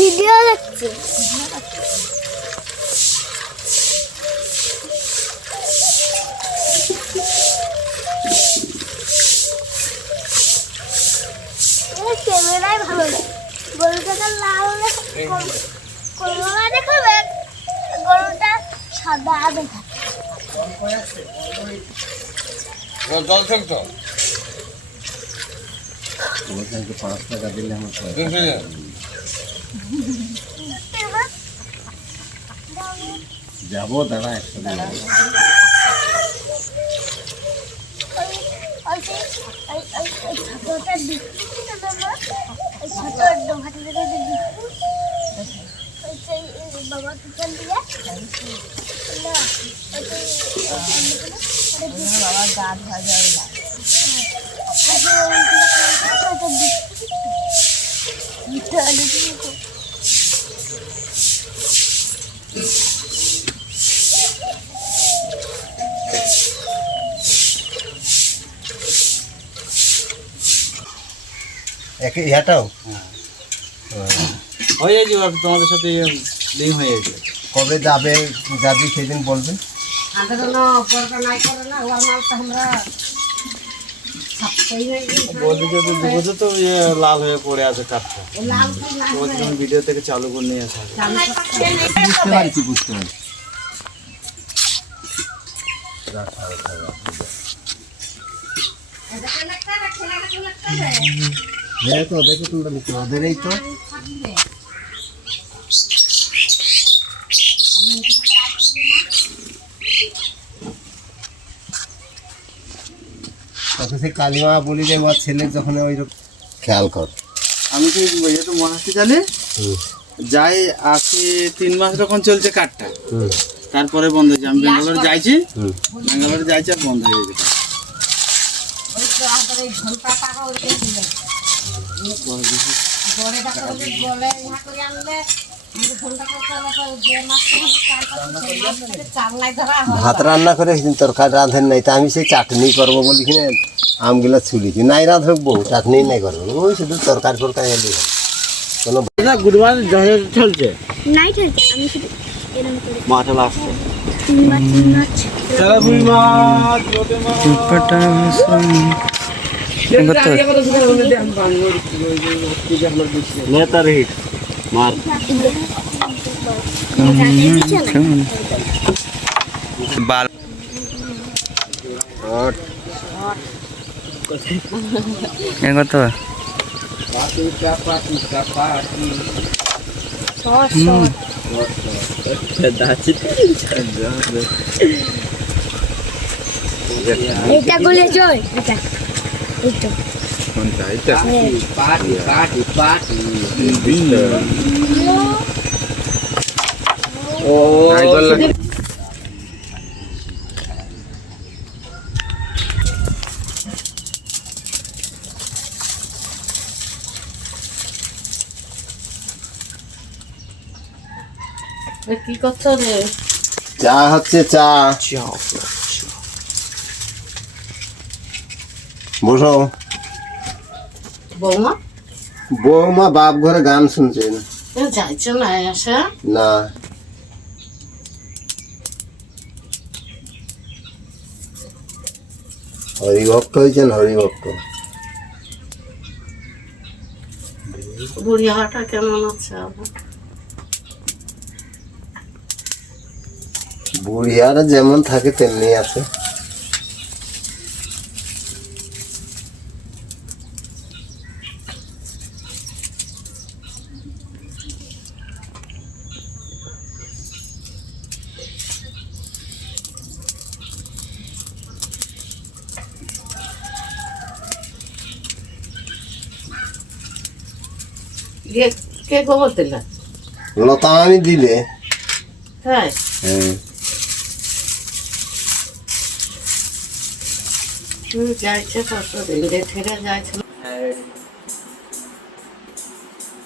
Video দেখছি। ক্যামেরায় ভালো গরুটা লাল দেখাবে, গরুটা সাদা দেখাবে। জল ফেলতো 5 টাকা দিলে আমার যাবো দাঁড়া একসাথে বাবা কিচেন দিয়ে বাবা গা ধোয়া যায় ইয়াটাও হয়ে যাবে তোমাদের সাথে লিঙ্ক হয়ে যাবে। কবে যাবে যাবি সেদিন বলবেন। বলছি যে দুপুরে তো লাল হয়ে পড়ে আছে কাঠটা, ভিডিও থেকে চালু করে নিয়ে আসা। বুঝতে পারছি দেখো দেখো তোমরা লিখো ওদেরই তো সেই কালিমা বলি যে আমার ছেলের যখন ওই খেয়াল কর। আমি তো তো মহারাষ্ট্র জানি যাই আজকে 3 মাস যখন চলছে কাঠটা, তারপরে বন্ধ হয়েছে। আমি ব্যাঙ্গালোরে যাইছি আর বন্ধ হয়ে গেছে। ভাত রান্না করে তরকারি রাঁধেন নাই, তা আমি সেই চাটনি করবো বলি কিনে আমগুলা ছুলিছি নাই রাঁধব বউ চাটনি নাই করবো, ওই শুধু তরকারি ফরকারি এলি কোনো গুরুবার চলছে নাই চলছে। আমি শুধু এরকম করে মাছ আসছে, মাছ নেতার হিট মার বাল কত এটা বলে চল এটা এটা কোনটা এটা ও কি করছো রে? চা হচ্ছে চা। বসো। বৌমা বৌমা বাপ ঘরে গান শুনছে না যাইছো না আসা না হরিভক্ত হয়েছেন হরিভক্ত। বুড়ি হাটা কেমন আছে? বুড়িয়ারা যেমন থাকে তেমনি আছে। কে খবর দিলা? লতা আমি দিলে হ্যাঁ যাইছে 5 দিন ছেড়ে যাইছিল।